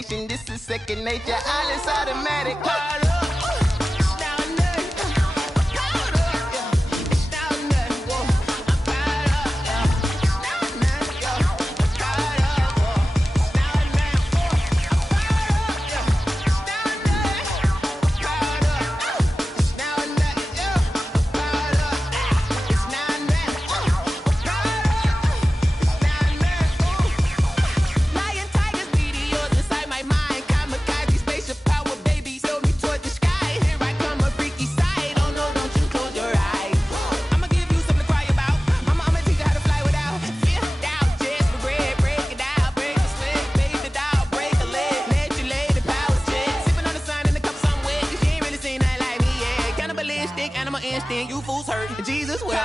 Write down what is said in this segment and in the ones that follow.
explanation. This is second nature. All is automatic. You fools hurt. Jesus will.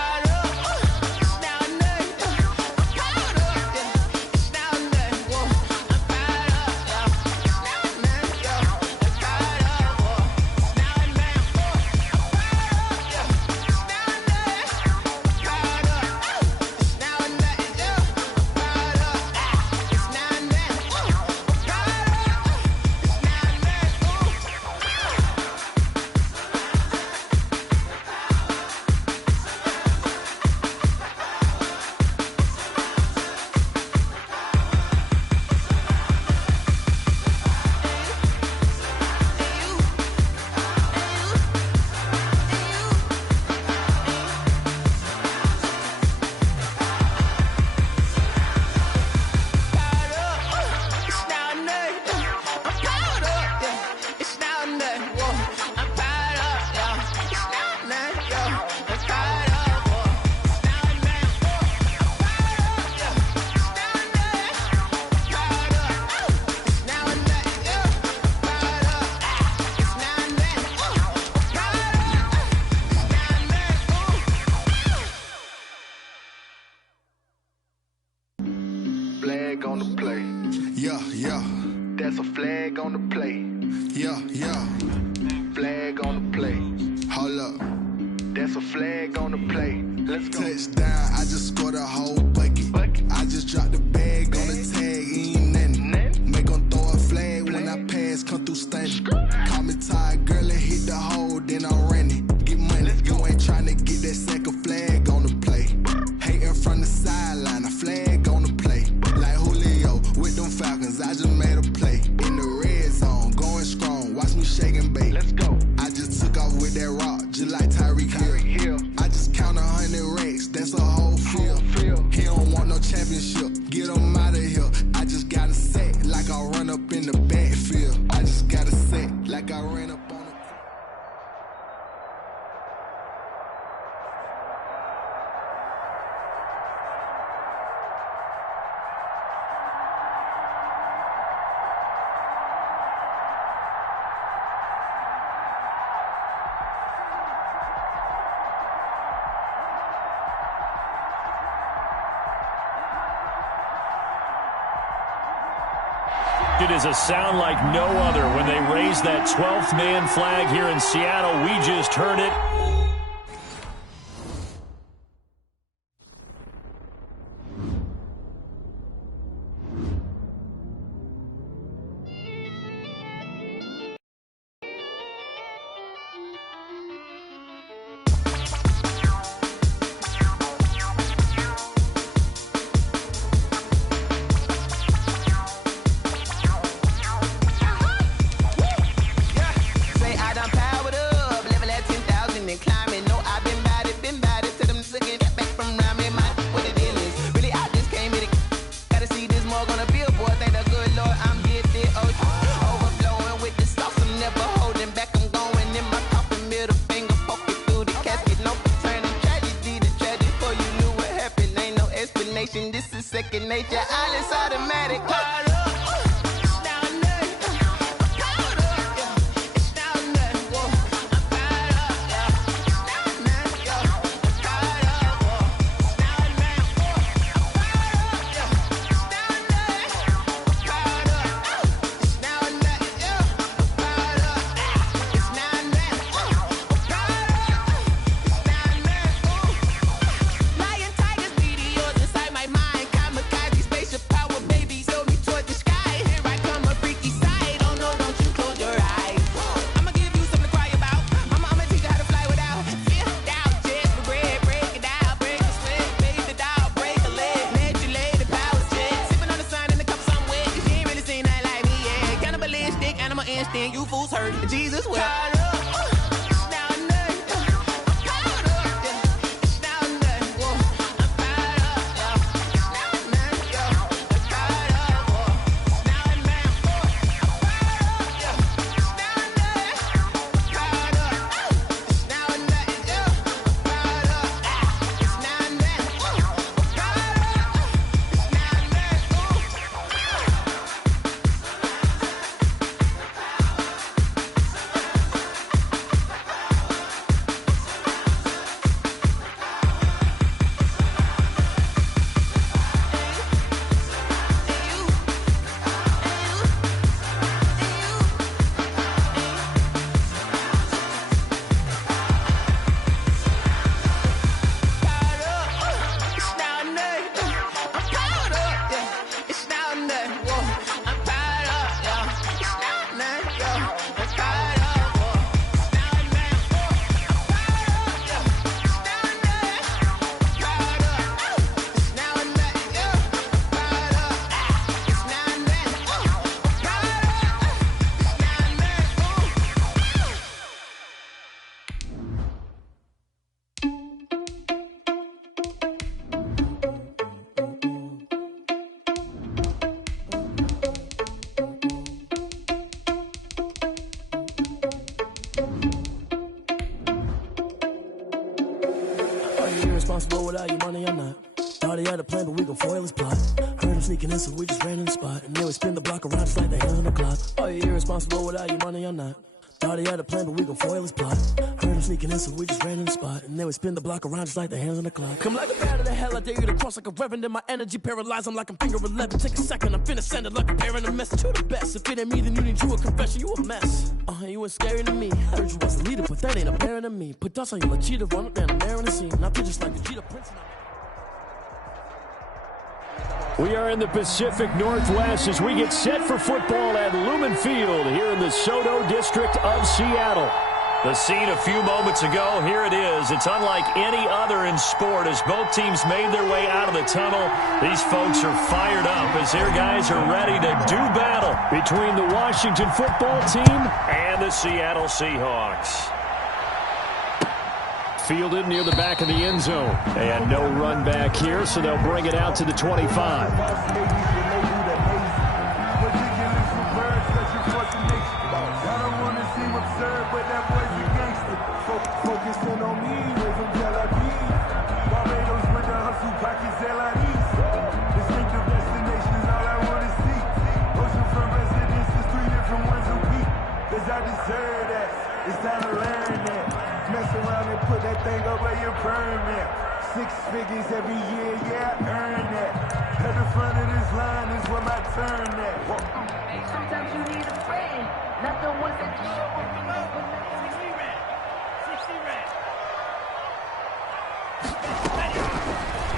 Flag on the play. Yeah, yeah. That's a flag on the play. Yeah, yeah. Flag on the play. Hold up. That's a flag on the play. Let's go. Touchdown, I just scored a whole bucket. I just dropped the bag on the tag, ain't nothing. Make 'em throw a flag when I pass, come through stunning. Call me tired, girl, and hit the hole, then I'm running. Get money, you ain't tryna get that second flag on the play. Hating from the sideline, a flag on the play. Like Julio with them Falcons, I just made a play. In the red zone, going strong, watch me shake and bake. Let's go. I just took off with that rock, just like Tyreek Hill. I just count 100 racks, that's a whole field. He don't want no championship, get him out of here. I just got a set, like I run up in the backfield. I just got a set, like I ran up on the... It is a sound like no other when they raise that 12th man flag here in Seattle. We just heard it. This is second nature, all is automatic. Lion tigers, meteors inside my mind. Kamikaze spaceship power, baby, sail me toward the sky. hurt. Jesus wept. Irresponsible without your money or not. Thought he had a plan, but we gon' foil his plot. Heard him sneaking in, so we just ran in the spot. And then we spin the block around just like the hands on the clock. Are you irresponsible without your money or not? Thought he had a plan, but we gon' foil his plot. Heard him sneaking in, so we just ran in the spot. And then we spin the block around just like the hands on the clock. Come like a bat of the hell, I dare you to cross like a reverend. And my energy paralyzed, I'm like I'm finger 11. Take a second, I'm finna send it like a parent a message to the best. If it ain't me, then you need you a confession, you a mess. You ain't scary to me. Heard you was a leader, but that ain't apparent to me. Put dust on you like cheetah, run up down the air in the scene. Now feel just like a cheetah prince. We are in the Pacific Northwest as we get set for football at Lumen Field here in the Soto district of Seattle. The scene a few moments ago, here it is. It's unlike any other in sport as both teams made their way out of the tunnel. These folks are fired up as their guys are ready to do battle between the Washington football team and the Seattle Seahawks. Fielded near the back of the end zone. And no run back here, so they'll bring it out to the 25. Focusing on me, raising Jalapis. Barbados with the hustle, pockets LIDs. Distinctive destinations, all I want to see. Oceanfront residences, 3 different ones a week. Cause I deserve that, it's time to learn that. Mess around and put that thing up where your permit. 6 figures every year, yeah, I earn that. At the front of this line is where my turn at. Sometimes you need a friend, not the ones that you show up and love.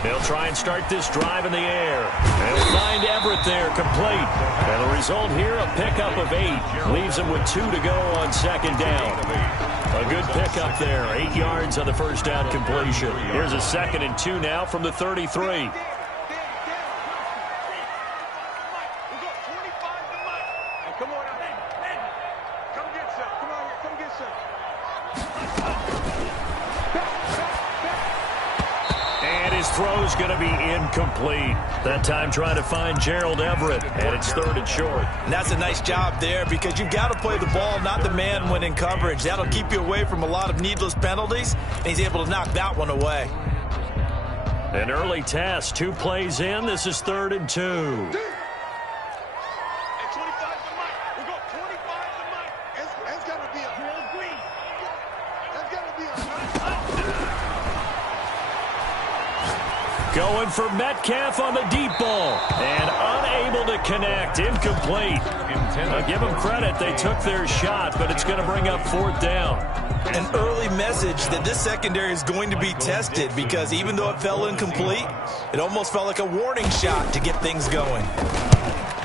They'll try and start this drive in the air. They'll find Everett there, complete. And the result here, a pickup of 8. Leaves them with 2 to go on second down. A good pickup there. 8 yards on the first down completion. Here's a 2nd and 2 now from the 33. Throw's going to be incomplete. That time trying to find Gerald Everett, and it's 3rd and short. And that's a nice job there because you've got to play the ball, not the man when in coverage. That'll keep you away from a lot of needless penalties, and he's able to knock that one away. An early test, 2 plays in. This is 3rd and 2. Going for Metcalf on the deep ball. And unable to connect. Incomplete. I'll give them credit. They took their shot, but it's going to bring up 4th down. An early message that this secondary is going to be tested because even though it fell incomplete, it almost felt like a warning shot to get things going.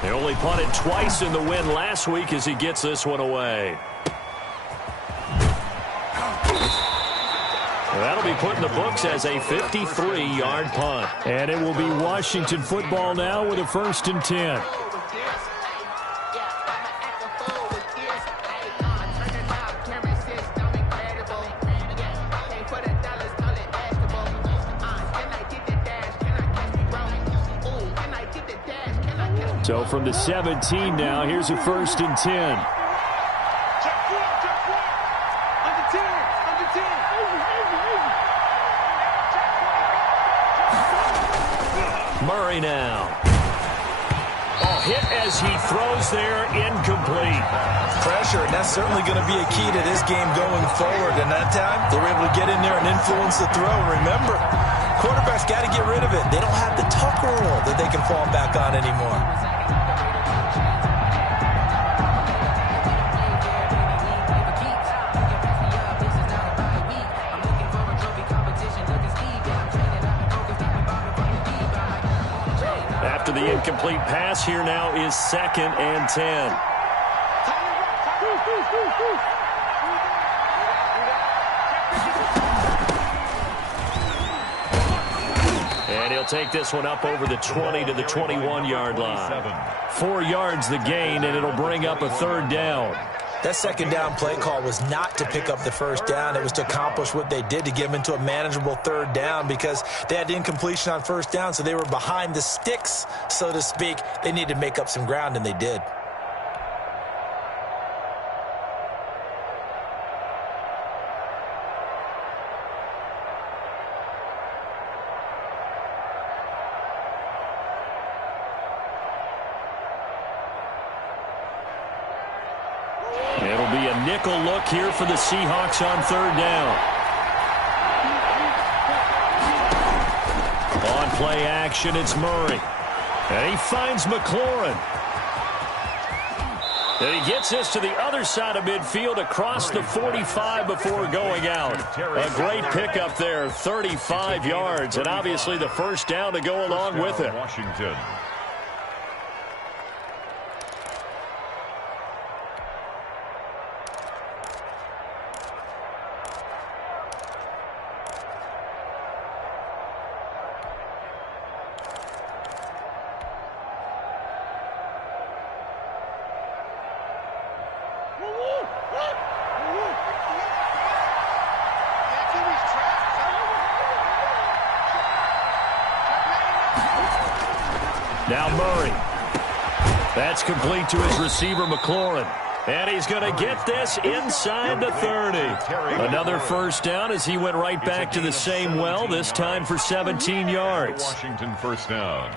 They only punted twice in the win last week as he gets this one away. That'll be put in the books as a 53-yard punt. And it will be Washington football now with a 1st and 10. So from the 17 now, here's a 1st and 10. Murray now. Oh, hit as he throws there, incomplete. Pressure, and that's certainly going to be a key to this game going forward. And that time, they were able to get in there and influence the throw. Remember, quarterbacks got to get rid of it. They don't have the Tucker rule that they can fall back on anymore. After the incomplete pass, here now is 2nd and 10. And he'll take this one up over the 20 to the 21-yard line. 4 yards the gain, and it'll bring up a 3rd down. That 2nd down play call was not to pick up the 1st down. It was to accomplish what they did, to get them into a manageable 3rd down, because they had incompletion on 1st down, so they were behind the sticks, so to speak. They needed to make up some ground, and they did. It'll be a nickel look here for the Seahawks on 3rd down. On play action, it's Murray. And he finds McLaurin. And he gets this to the other side of midfield across the 45 before going out. A great pickup there, 35 yards, and obviously the 1st down to go along with it. Washington. Now Murray. That's complete to his receiver, McLaurin. And he's going to get this inside the 30. Another 1st down as he went right back to the same well, this time for 17 yards. Washington 1st down.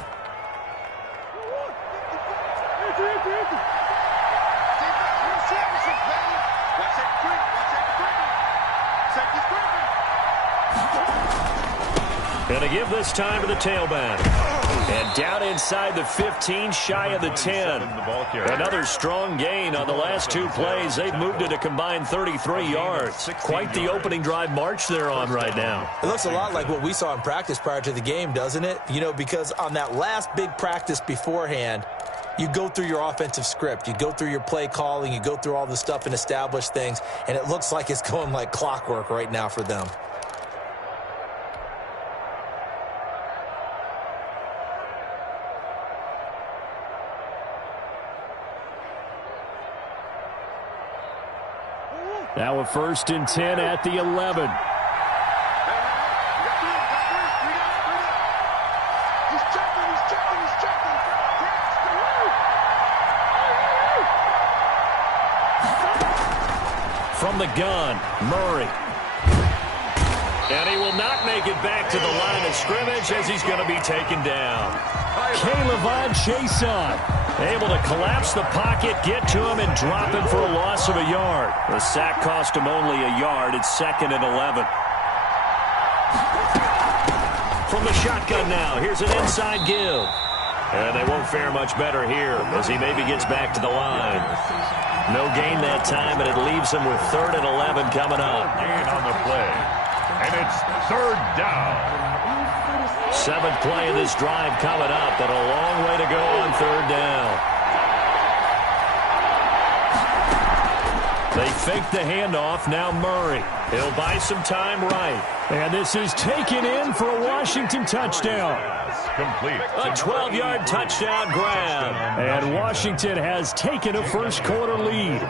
Going to give this time to the tailback. And down inside the 15, shy of the 10. Another strong gain on the last 2 plays. They've moved it a combined 33 yards. Quite the opening drive march they're on right now. It looks a lot like what we saw in practice prior to the game, doesn't it? You know, because on that last big practice beforehand, you go through your offensive script. You go through your play calling. You go through all the stuff and establish things. And it looks like it's going like clockwork right now for them. Now a 1st and 10 at the 11. From the gun, Murray. And he will not make it back to the line of scrimmage as he's going to be taken down. K'Lavon Chaisson able to collapse the pocket, get to him, and drop him for a loss of a yard. The sack cost him only a yard. It's 2nd and 11. From the shotgun now, here's an inside give. And they won't fare much better here as he maybe gets back to the line. No gain that time, and it leaves him with 3rd and 11 coming up. Gain on the play. And it's 3rd down. 7th play of this drive coming up, but a long way to go on 3rd down. They fake the handoff, now Murray. He'll buy some time right. And this is taken in for a Washington touchdown. Complete. A 12-yard touchdown grab. And Washington has taken a first-quarter lead.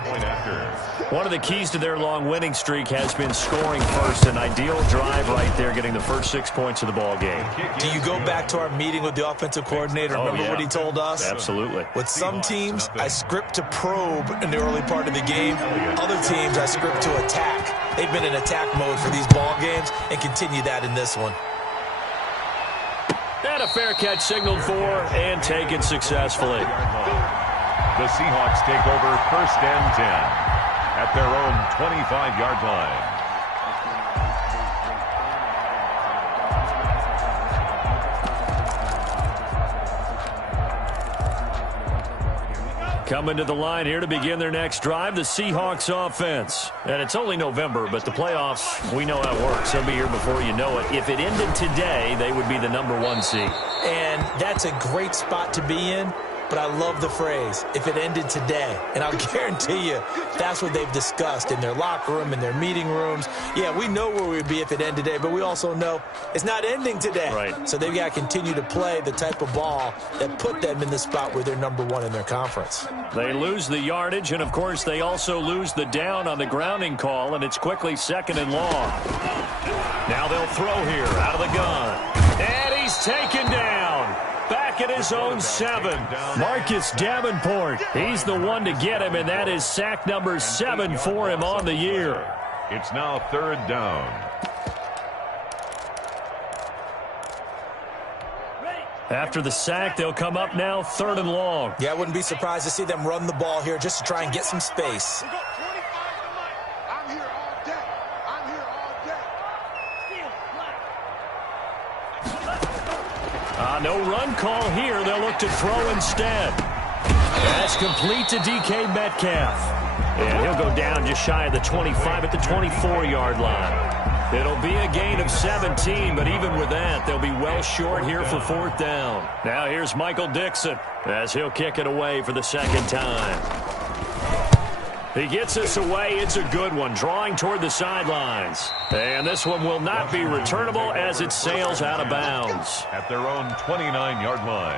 One of the keys to their long winning streak has been scoring first. An ideal drive right there, getting the first 6 points of the ball game. Do you go back to our meeting with the offensive coordinator? Remember what he told us? Absolutely. With some teams, I script to probe in the early part of the game. Other teams, I script to attack. They've been in attack mode for these ball games and continue that in this one. And a fair catch signaled for and taken successfully. The Seahawks take over 1st and 10 at their own 25-yard line. Coming to the line here to begin their next drive, the Seahawks offense. And it's only November, but the playoffs, we know how it works. They'll be here before you know it. If it ended today, they would be the #1 seed. And that's a great spot to be in. But I love the phrase, if it ended today. And I'll guarantee you, that's what they've discussed in their locker room, in their meeting rooms. Yeah, we know where we'd be if it ended today, but we also know it's not ending today. Right. So they've got to continue to play the type of ball that put them in the spot where they're #1 in their conference. They lose the yardage, and, of course, they also lose the down on the grounding call, and it's quickly 2nd and long. Now they'll throw here out of the gun. And he's taken down. Back at his own 7. Marcus Davenport. He's the one to get him, and that is sack number 7 for him on the year. It's now 3rd down. After the sack, they'll come up now 3rd and long. Yeah, I wouldn't be surprised to see them run the ball here just to try and get some space. No run call here. They'll look to throw instead. That's complete to DK Metcalf. And he'll go down just shy of the 25 at the 24-yard line. It'll be a gain of 17, but even with that, they'll be well short here for 4th down. Now here's Michael Dixon as he'll kick it away for the 2nd time. He gets us away. It's a good one, drawing toward the sidelines. And this one will not be returnable as it sails out of bounds. At their own 29-yard line.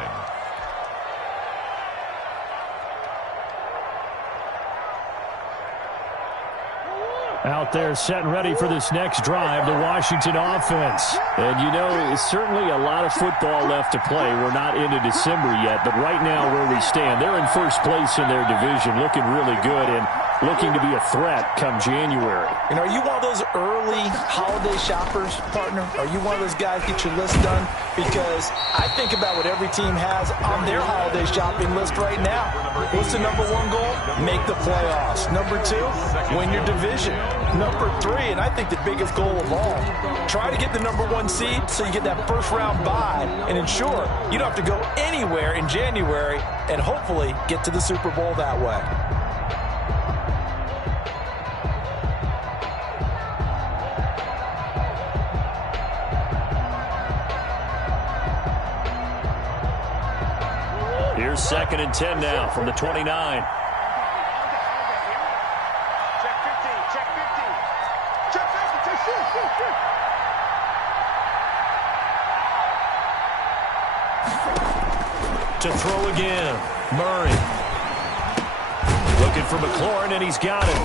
Out there set and ready for this next drive, the Washington offense. And, you know, it's certainly a lot of football left to play. We're not into December yet, but right now where we stand, they're in first place in their division, looking really good and looking to be a threat come January. And are you one of those early holiday shoppers, partner? Are you one of those guys get your list done? Because I think about what every team has on their holiday shopping list right now. What's the #1 goal? Make the playoffs. #2, win your division. #3, and I think the biggest goal of all, try to get the #1 seed so you get that first-round bye and ensure you don't have to go anywhere in January and hopefully get to the Super Bowl that way. Here's 2nd and 10 now from the 29. To throw again, Murray. Looking for McLaurin, and he's got it.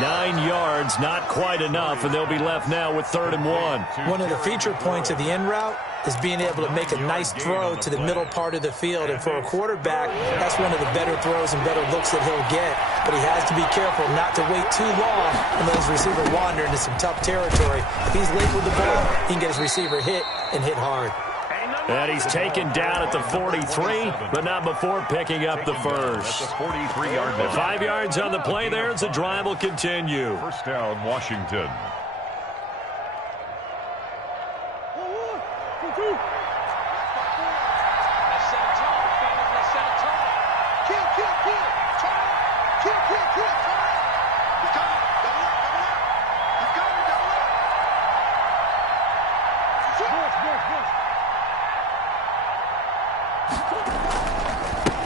9 yards, not quite enough, and they'll be left now with 3rd and 1. One of the feature points of the end route is being able to make a nice throw to the middle part of the field. And for a quarterback, that's one of the better throws and better looks that he'll get. But he has to be careful not to wait too long and let his receiver wander into some tough territory. If he's late with the ball, he can get his receiver hit and hit hard. And he's taken down at the 43, but not before picking up the first. 43-yard line. 5 yards on the play there as the drive will continue. 1st down, Washington.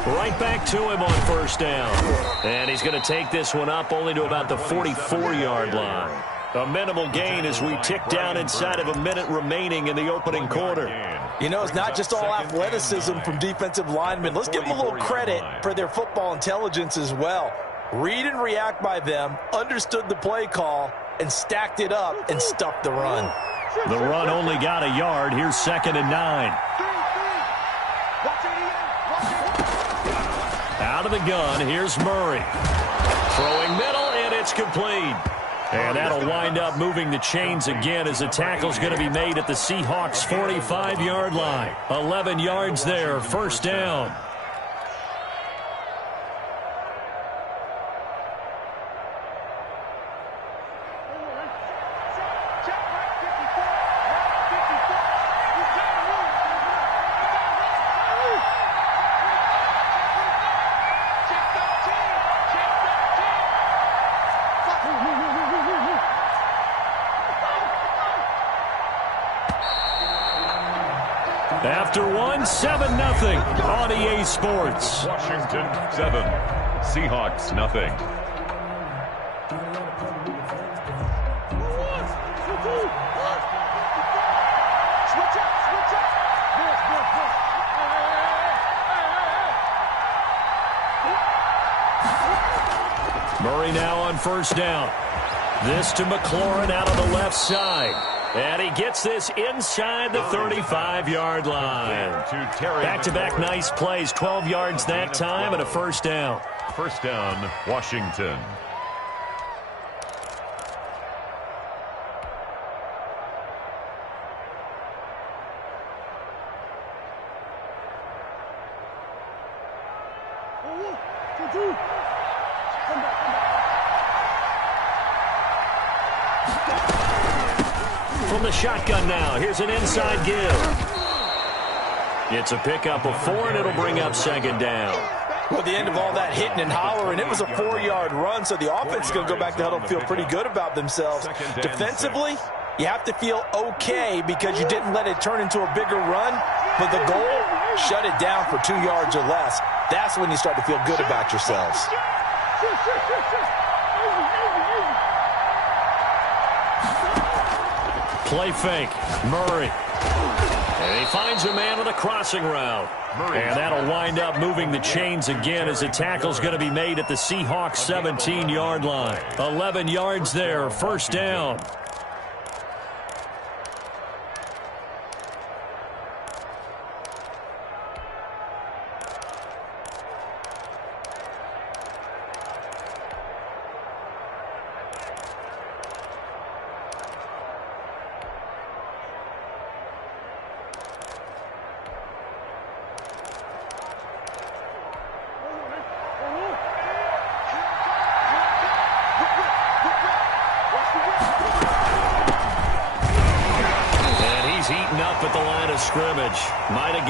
Right back to him on 1st down. And he's going to take this one up only to about the 44-yard line. A minimal gain as we tick down inside of a minute remaining in the opening quarter. You know, it's not just all athleticism from defensive linemen. Let's give them a little credit for their football intelligence as well. Read and react by them, understood the play call, and stacked it up and stuffed the run. The run only got a yard. Here's 2nd and 9. Out of the gun, here's Murray. Throwing middle, and it's complete. And that'll wind up moving the chains again as the tackle's going to be made at the Seahawks' 45-yard line. 11 yards there, 1st down. After one, 7-0 on EA Sports. Washington 7, Seahawks nothing. Murray now on 1st down. This to McLaurin out on the left side. And he gets this inside the 35-yard line. Back-to-back nice plays. 12 yards that time and a 1st down. 1st down, Washington. From the shotgun now, here's an inside give. It's a pickup of 4, and it'll bring up 2nd down. Well, at the end of all that hitting and hollering, it was a 4-yard run, so the offense is going to go back to huddle and feel pretty good about themselves. Defensively, you have to feel okay because you didn't let it turn into a bigger run, but the goal, shut it down for 2 yards or less. That's when you start to feel good about yourselves. Play fake. Murray. And he finds a man on a crossing route. And that'll wind up moving the chains again as the tackle's going to be made at the Seahawks' 17-yard line. 11 yards there, 1st down. At the line of scrimmage.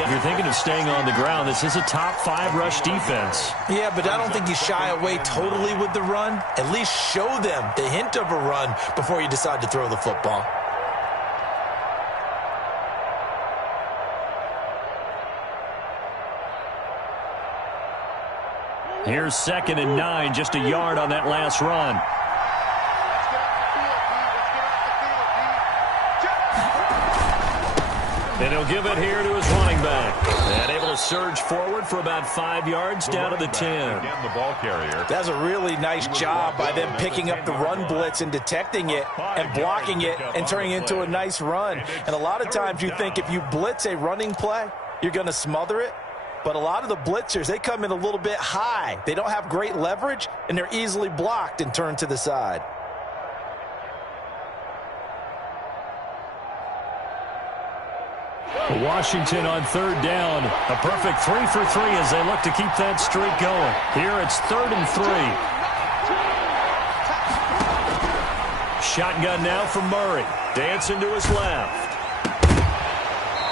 If you're thinking of staying on the ground, this is a top 5 rush defense. Yeah, but I don't think you shy away totally with the run. At least show them the hint of a run before you decide to throw the football. Here's 2nd and 9, just a yard on that last run. And he'll give it here to his running back. And able to surge forward for about 5 yards down to the 10. Again, the ball carrier. That's a really nice job by them picking up the run blitz and detecting it and blocking it and turning it into a nice run. And a lot of times you think if you blitz a running play, you're going to smother it. But a lot of the blitzers, they come in a little bit high. They don't have great leverage, and they're easily blocked and turned to the side. Washington on 3rd down. A perfect 3 for 3 as they look to keep that streak going. Here it's 3rd and 3. Shotgun now for Murray. Dancing to his left.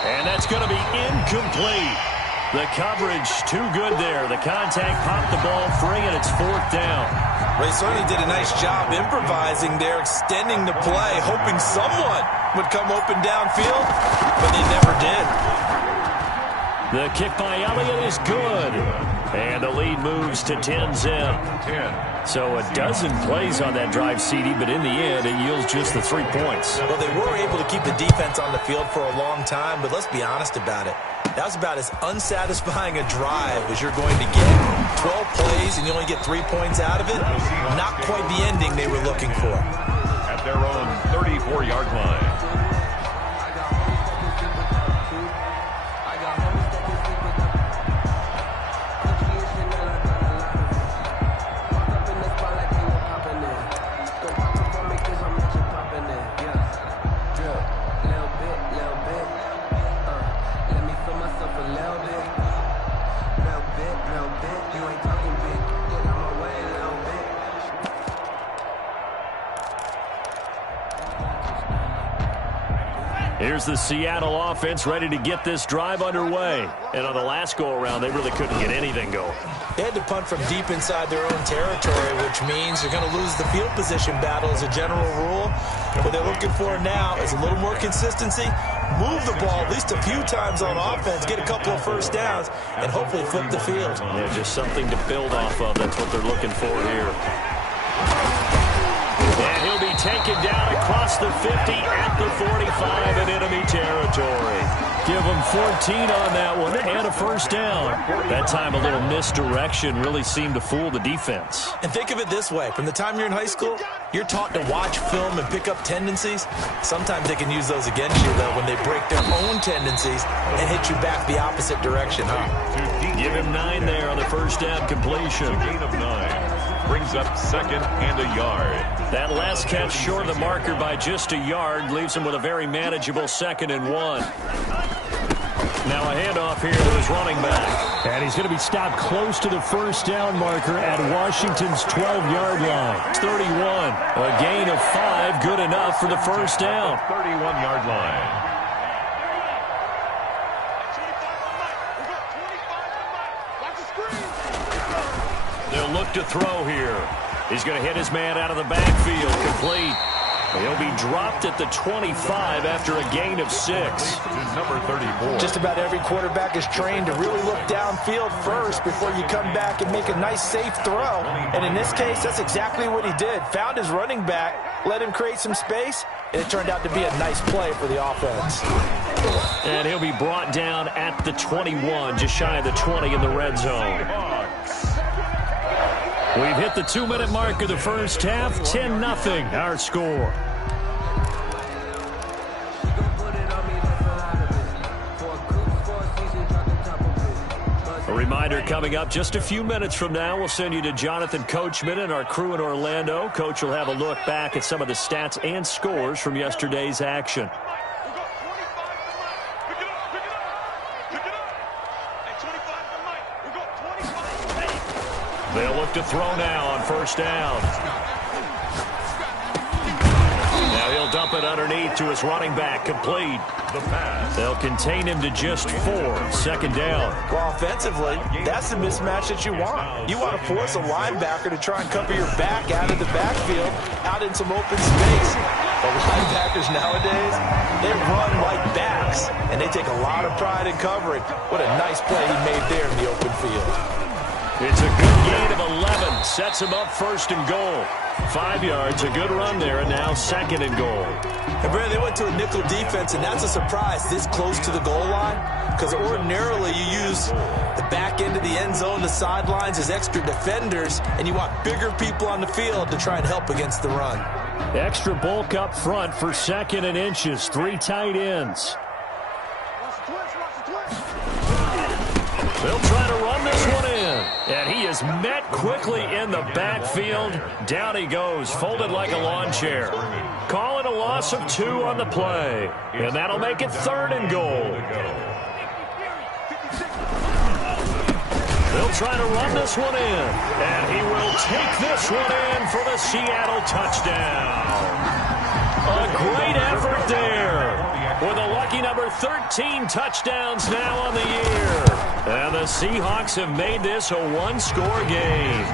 And that's going to be incomplete. The coverage too good there. The contact popped the ball free, and it's 4th down. They certainly did a nice job improvising there, extending the play, hoping someone would come open downfield, but they never did. The kick by Elliott is good. And the lead moves to 10-zip. So a dozen plays on that drive, CD, but in the end, it yields just the 3 points. Well, they were able to keep the defense on the field for a long time, but let's be honest about it. That was about as unsatisfying a drive as you're going to get. 12 plays and you only get 3 points out of it. Not quite the ending they were looking for. At their own 34-yard line. Here's the Seattle offense ready to get this drive underway. And on the last go-around, they really couldn't get anything going. They had to punt from deep inside their own territory, which means they're going to lose the field position battle as a general rule. What they're looking for now is a little more consistency, move the ball at least a few times on offense, get a couple of first downs, and hopefully flip the field. Yeah, just something to build off of. That's what they're looking for here. And he'll be taken down across the 50 at the 45 in enemy territory. Give him 14 on that one and a first down. That time a little misdirection really seemed to fool the defense. And think of it this way. From the time you're in high school, you're taught to watch film and pick up tendencies. Sometimes they can use those against you, though, when they break their own tendencies and hit you back the opposite direction. Give him 9 there on the first down completion. A gain of 9. Brings up second and a yard. That last catch short of the marker by just a yard leaves him with a very manageable 2nd and 1. Now a handoff here to his running back. And he's going to be stopped close to the first down marker at Washington's 12-yard line. It's 31. A gain of 5, good enough for the first down. 31-yard line. They'll look to throw here. He's going to hit his man out of the backfield. Complete. He'll be dropped at the 25 after a gain of 6. Number 34. Just about every quarterback is trained to really look downfield first before you come back and make a nice, safe throw. And in this case, that's exactly what he did. Found his running back, let him create some space, and it turned out to be a nice play for the offense. And he'll be brought down at the 21, just shy of the 20 in the red zone. We've hit the 2-minute mark of the first half. 10-0 our score. A reminder coming up just a few minutes from now, we'll send you to Jonathan Coachman and our crew in Orlando. Coach will have a look back at some of the stats and scores from yesterday's action. They'll look to throw now on first down. Now he'll dump it underneath to his running back. Complete. The pass. They'll contain him to just 4. 2nd down. Well, offensively, that's the mismatch that you want. You want to force a linebacker to try and cover your back out of the backfield, out in some open space. But linebackers nowadays, they run like backs, and they take a lot of pride in covering. What a nice play he made there in the open field. It's a good gain of 11. Sets him up 1st and goal. 5 yards, a good run there, and now 2nd and goal. And Brandon, they went to a nickel defense, and that's a surprise this close to the goal line, because ordinarily you use the back end of the end zone, the sidelines as extra defenders, and you want bigger people on the field to try and help against the run. Extra bulk up front for 2nd and inches. 3 tight ends. They'll try to run this one in. And he is met quickly in the backfield. Down he goes, folded like a lawn chair. Calling a loss of 2 on the play. And that'll make it 3rd and goal. They'll try to run this one in. And he will take this one in for the Seattle touchdown. A great effort there. With a lucky number 13 touchdowns now on the year. And the Seahawks have made this a 1-score game.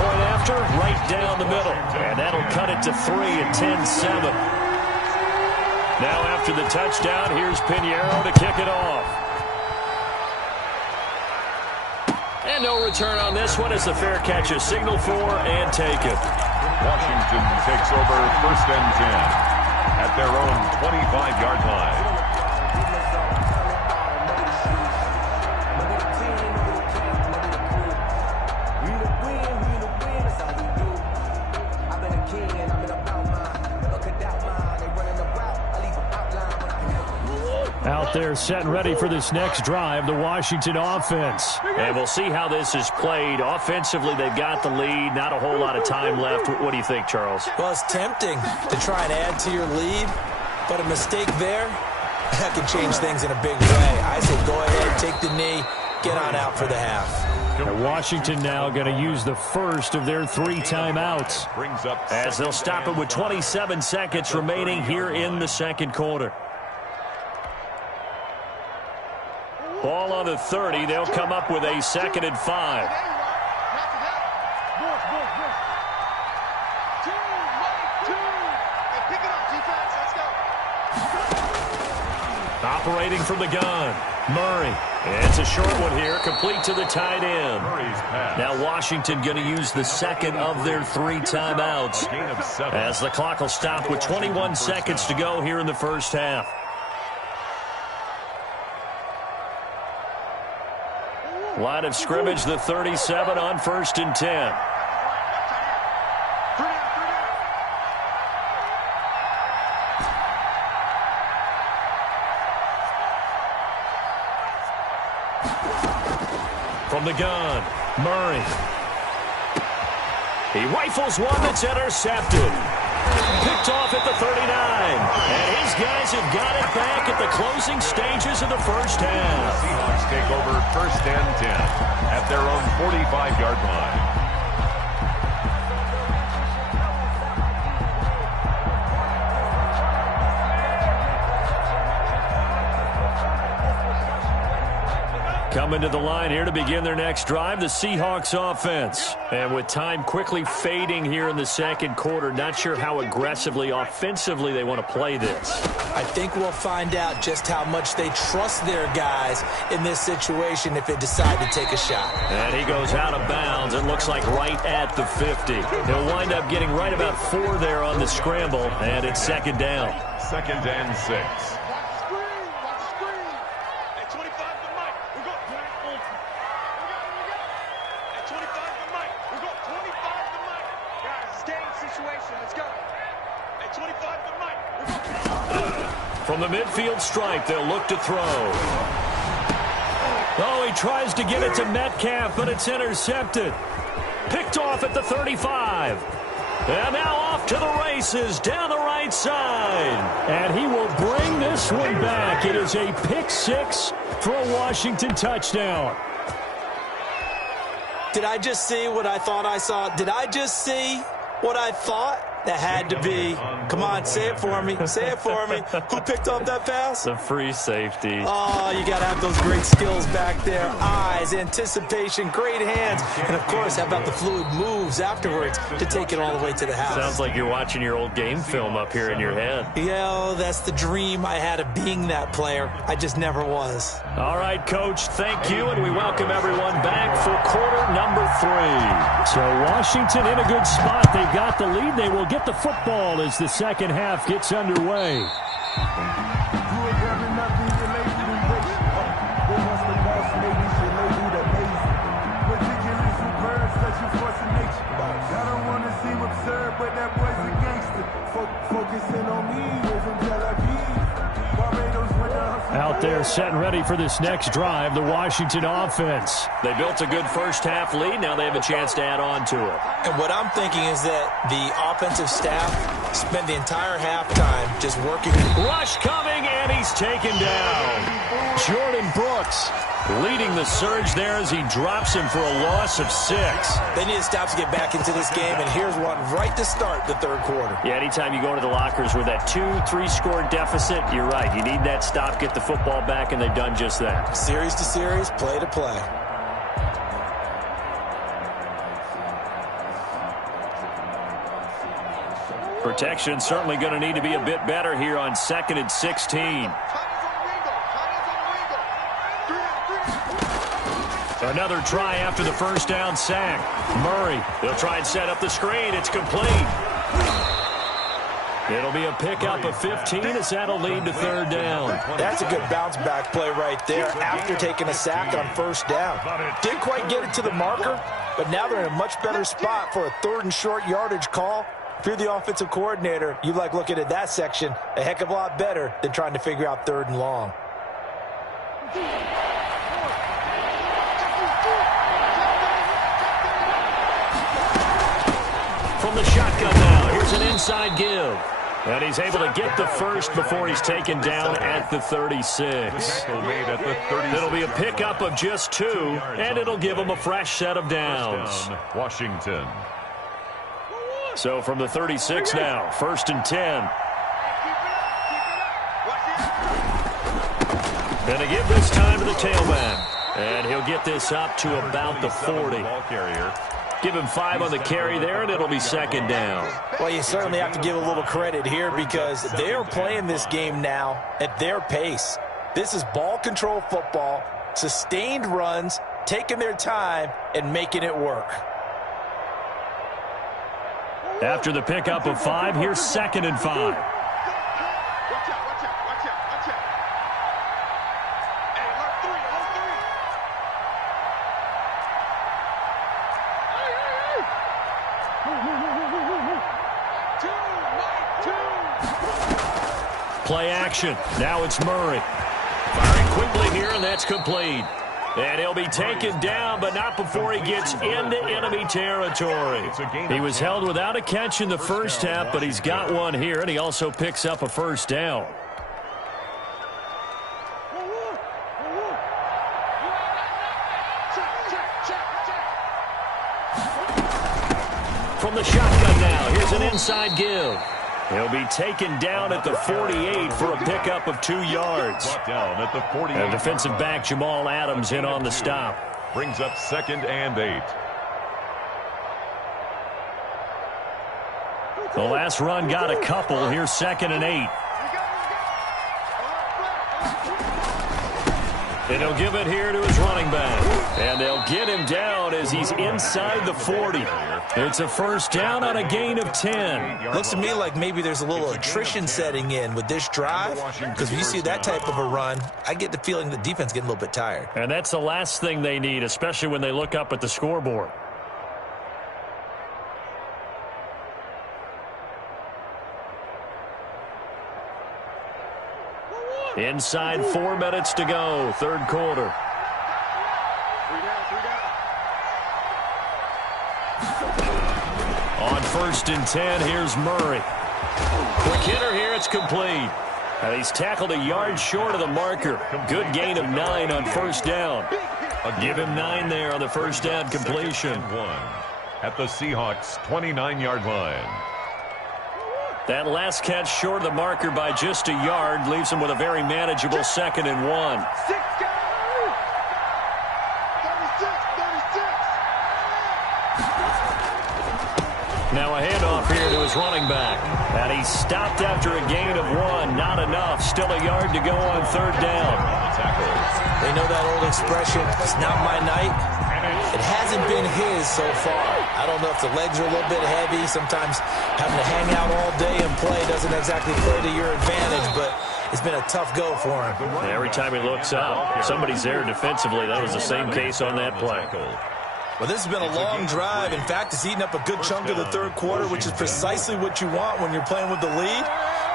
Point after, right down the middle. And that'll cut it to 3 at 10-7. Now after the touchdown, here's Pinheiro to kick it off. And no return on this one as the fair catch is signaled for and taken. Washington takes over 1st and 10 at their own 25-yard line. Out there set and ready for this next drive, the Washington offense. And we'll see how this is played. Offensively, they've got the lead. Not a whole lot of time left. What do you think, Charles? Well, it's tempting to try and add to your lead, but a mistake there, that can change things in a big way. I say go ahead, take the knee, get on out for the half. And Washington now going to use the first of their 3 timeouts as they'll stop it with 27 seconds remaining here in the second quarter. Ball on the 30. They'll come up with a 2nd and 5. Operating from the gun, Murray. It's a short one here, complete to the tight end. Now Washington going to use the 2nd of their 3 timeouts as the clock will stop with 21 seconds to go here in the first half. Line of scrimmage, the 37 on 1st and 10. From the gun, Murray. He rifles one that's intercepted. Picked off at the 39. And his guys have got it back at the closing stages of the first half. Seahawks take over 1st and 10 at their own 45-yard line. Coming to the line here to begin their next drive, the Seahawks offense. And with time quickly fading here in the second quarter, not sure how aggressively, offensively they want to play this. I think we'll find out just how much they trust their guys in this situation if they decide to take a shot. And he goes out of bounds. It looks like right at the 50. He'll wind up getting right about 4 there on the scramble, and it's 2nd down. 2nd and 6. From the midfield stripe, they'll look to throw. Oh, he tries to get it to Metcalf, but it's intercepted. Picked off at the 35. And now off to the races down the right side. And he will bring this one back. It is a pick 6 for a Washington touchdown. Did I just see what I thought I saw? Did I just see what I thought? That had to be. Come on, say it for me. Say it for me. Who picked up that pass? The free safety. Oh, you got to have those great skills back there. Eyes, anticipation, great hands. And, of course, how about the fluid moves afterwards to take it all the way to the house? Sounds like you're watching your old game film up here in your head. Yeah, that's the dream I had of being that player. I just never was. All right, Coach, thank you, and we welcome everyone back for quarter number 3. So Washington in a good spot. They've got the lead. They will get the football as the second half gets underway. Out there set and ready for this next drive, the Washington offense. They built a good first half lead. Now they have a chance to add on to it. And what I'm thinking is that the offensive staff spent the entire halftime just working. Rush coming, and he's taken down. Jordan Brooks leading the surge there as he drops him for a loss of 6. They need to stop to get back into this game, and here's one right to start the third quarter. Yeah, anytime you go into the lockers with that 2-3 score deficit, you're right. You need that stop, get the football back, and they've done just that. Series to series, play to play. Protection certainly going to need to be a bit better here on 2nd and 16. Another try after the first down sack. Murray, they'll try and set up the screen. It's complete. It'll be a pickup of 15 as that'll lead to third down. That's a good bounce-back play right there after taking a sack on first down. Didn't quite get it to the marker, but now they're in a much better spot for a third and short yardage call. If you're the offensive coordinator, you like looking at that section a heck of a lot better than trying to figure out third and long. From the shotgun now, here's an inside give. And he's able to get the first before he's taken down at the 36. It'll be a pickup of just 2, and it'll give him a fresh set of downs. Washington. So from the 36 now, 1st and 10. And a give this time to the tailback. And he'll get this up to about the 40. Give him 5 on the carry there, and it'll be second down. Well, you certainly have to give a little credit here because they are playing this game now at their pace. This is ball control football, sustained runs, taking their time, and making it work. After the pickup of 5, here's 2nd and 5. Play action. Now it's Murray. Firing quickly here, and that's complete. And he'll be taken down, but not before he gets into enemy territory. He was held without a catch in the first half, but he's got one here, and he also picks up a first down. From the shotgun now, here's an inside give. He'll be taken down at the 48 for a pickup of 2 yards. And defensive back Jamal Adams in on the stop. Brings up 2nd and 8. The last run got a couple. Here's 2nd and 8. And he'll give it here to his running back. And they'll get him down as he's inside the 40. It's a first down on a gain of 10. Looks to me like maybe there's a little attrition setting in with this drive, because when you see that type of a run, I get the feeling the defense getting a little bit tired. And that's the last thing they need, especially when they look up at the scoreboard. Inside 4 minutes to go, third quarter. On 1st and 10, here's Murray. Quick hitter here, it's complete. And he's tackled a yard short of the marker. Good gain of 9 on first down. Give him 9 there on the first down completion. 1 at the Seahawks' 29-yard line. That last catch short of the marker by just a yard leaves him with a very manageable 2nd and 1. Now a handoff here to his running back. And he stopped after a gain of 1. Not enough. Still a yard to go on third down. They know that old expression, it's not my night. It hasn't been his so far. I don't know if the legs are a little bit heavy. Sometimes having to hang out all day and play doesn't exactly play to your advantage, but it's been a tough go for him. Every time he looks up, somebody's there defensively. That was the same case on that play. Well, this has been a long drive. In fact, it's eaten up a good chunk of the third quarter, which is precisely what you want when you're playing with the lead.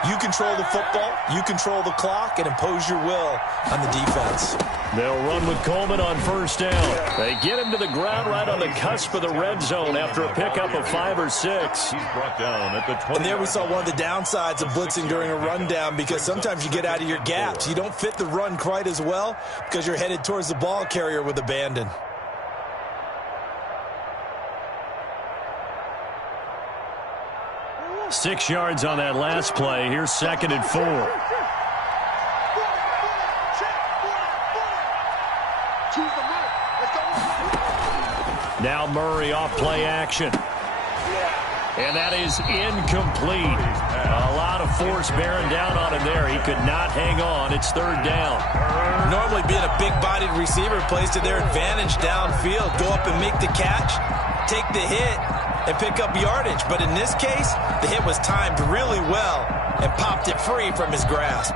You control the football, you control the clock, and impose your will on the defense. They'll run with Coleman on first down. They get him to the ground right on the cusp of the red zone after a pickup of 5 or 6. He's brought down at the 20. And there we saw one of the downsides of blitzing during a rundown, because sometimes you get out of your gaps. You don't fit the run quite as well because you're headed towards the ball carrier with abandon. Six yards on that last play. Here's 2nd and 4. Now Murray off play action. And that is incomplete. A lot of force bearing down on him there. He could not hang on. It's third down. Normally being a big-bodied receiver plays to their advantage downfield. Go up and make the catch, take the hit, and pick up yardage. But in this case, the hit was timed really well and popped it free from his grasp.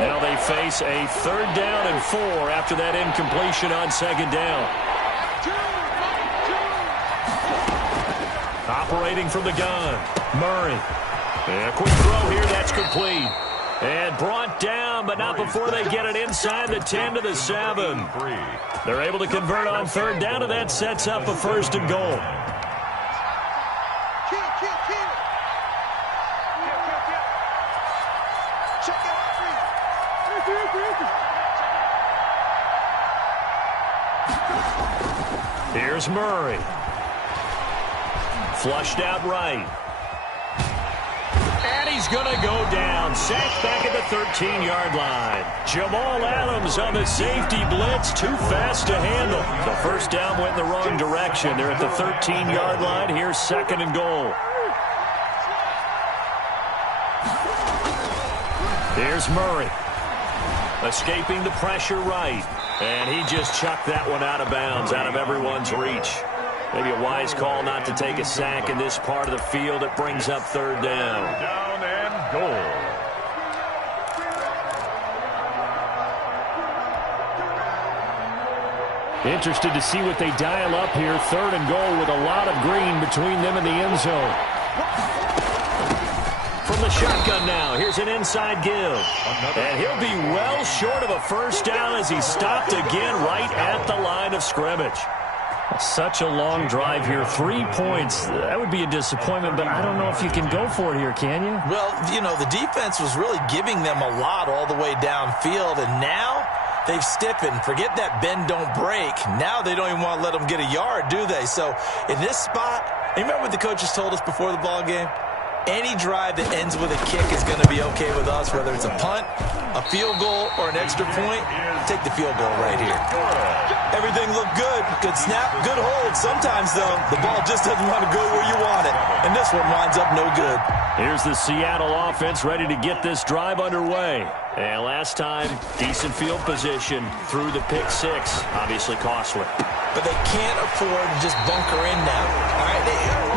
Now they face a third down and 4 after that incompletion on second down. Operating from the gun, Murray. And a quick throw here, that's complete. And brought down, but not before they get it inside the 10 to the 7. They're able to convert on third down, and that sets up a first and goal. Here's Murray. Flushed out right. And he's going to go down. Sacked back at the 13-yard line. Jamal Adams on the safety blitz. Too fast to handle. The first down went in the wrong direction. They're at the 13-yard line. Here's second and goal. Here's Murray. Escaping the pressure right. And he just chucked that one out of bounds, out of everyone's reach. Maybe a wise call not to take a sack in this part of the field. It brings up third down. Down and goal. Interested to see what they dial up here. Third and goal with a lot of green between them and the end zone. From the shotgun now, here's an inside give. And he'll be well short of a first down as he stopped again right at the line of scrimmage. Such a long drive here. 3 points. That would be a disappointment, but I don't know if you can go for it here, can you? Well, you know, the defense was really giving them a lot all the way downfield, and now they've stiffened. Forget that bend, don't break. Now they don't even want to let them get a yard, do they? So in this spot, you remember what the coaches told us before the ball game? Any drive that ends with a kick is going to be okay with us, whether it's a punt, a field goal, or an extra point. Take the field goal right here. Everything looked good. Good snap, good hold. Sometimes, though, the ball just doesn't want to go where you want it. And this one winds up no good. Here's the Seattle offense ready to get this drive underway. And last time, decent field position through the pick six. Obviously costly. But they can't afford to just bunker in now. All right,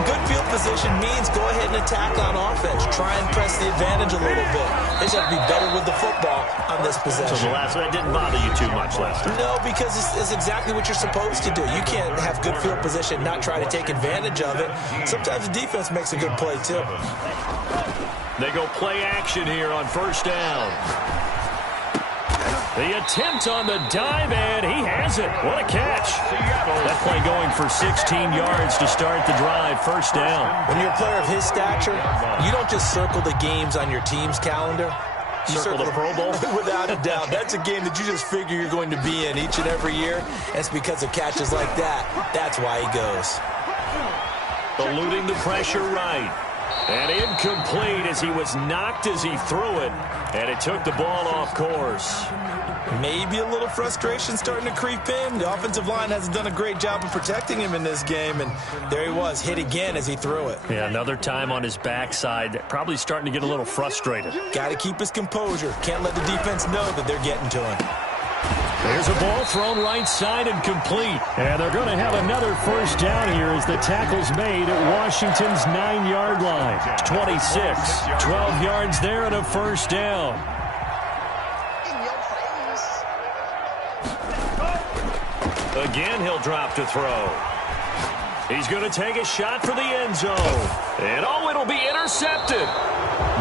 good field position means go ahead and attack on offense. Try and press the advantage a little bit. They just have to be better with the football on this possession. So the last one, that didn't bother you too much last time? No, because it's exactly what you're supposed to do. You can't have good field position, not try to take advantage of it. Sometimes the defense makes a good play, too. They go play action here on first down. The attempt on the dive, and he has it. What a catch. That play going for 16 yards to start the drive. First down. When you're a player of his stature, you don't just circle the games on your team's calendar. You circle the Pro Bowl? Without a doubt. That's a game that you just figure you're going to be in each and every year. And it's because of catches like that. That's why he goes. Eluding the pressure right. And incomplete as he was knocked as he threw it. And it took the ball off course. Maybe a little frustration starting to creep in. The offensive line hasn't done a great job of protecting him in this game. And there he was, hit again as he threw it. Yeah, another time on his backside. Probably starting to get a little frustrated. Got to keep his composure. Can't let the defense know that they're getting to him. There's a ball thrown right side and complete. And they're going to have another first down here as the tackle's made at Washington's 9-yard line. 26, 12 yards there and a first down. Again, he'll drop to throw. He's going to take a shot for the end zone. And oh, it'll be intercepted.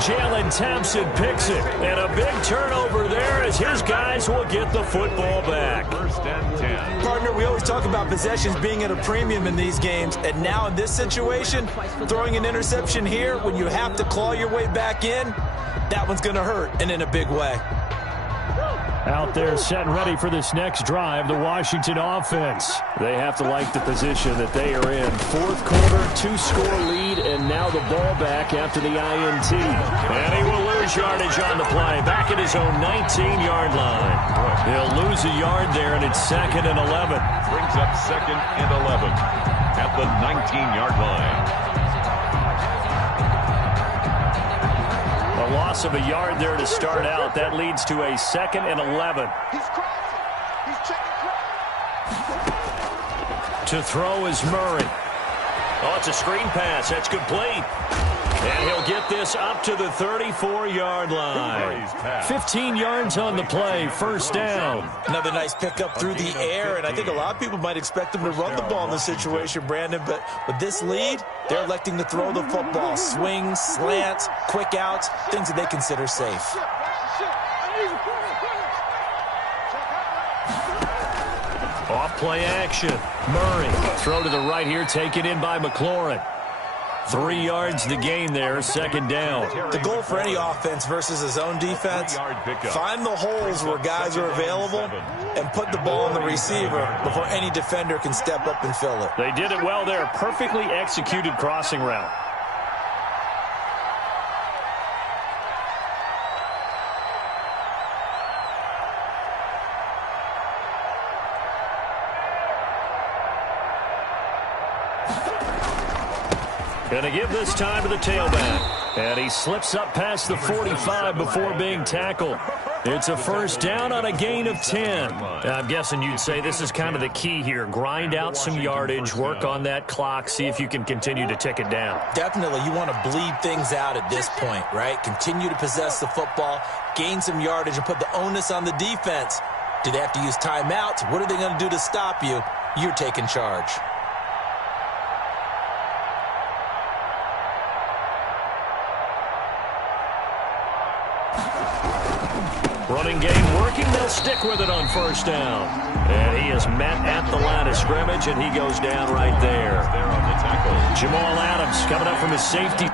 Jalen Thompson picks it. And a big turnover there as his guys will get the football back. First and 10. Partner, we always talk about possessions being at a premium in these games. And now in this situation, throwing an interception here when you have to claw your way back in, that one's going to hurt, and in a big way. Out there set and ready for this next drive, the Washington offense. They have to like the position that they are in. Fourth quarter, 2-score lead, and now the ball back after the INT. And he will lose yardage on the play, back at his own 19-yard line. He'll lose a yard there, and it's 2nd and 11. Brings up 2nd and 11. at the 19-yard line. A loss of a yard there to start out. That leads to a 2nd and 11. He's crossing. He's checking cross. To throw is Murray. Oh, it's a screen pass. That's complete. And he'll get this up to the 34-yard line. 15 yards on the play, first down. Another nice pickup through the air, and I think a lot of people might expect him to run the ball in this situation, Brandon, but with this lead, they're electing to throw the football. Swings, slants, quick outs, things that they consider safe. Off play action. Murray, throw to the right here, taken in by McLaurin. 3 yards to gain there, 2nd down. The goal for any offense versus his own defense, find the holes where guys are available and put the ball on the receiver before any defender can step up and fill it. They did it well there. Perfectly executed crossing route. Gonna give this time to the tailback. And he slips up past the 45 before being tackled. It's a first down on a gain of 10. I'm guessing you'd say this is kind of the key here. Grind out some yardage, work on that clock, see if you can continue to tick it down. Definitely, you want to bleed things out at this point, right? Continue to possess the football, gain some yardage, and put the onus on the defense. Do they have to use timeouts? What are they going to do to stop you? You're taking charge. Running game working. They'll stick with it on first down. And he is met at the line of scrimmage, and he goes down right there. Jamal Adams coming up from his safety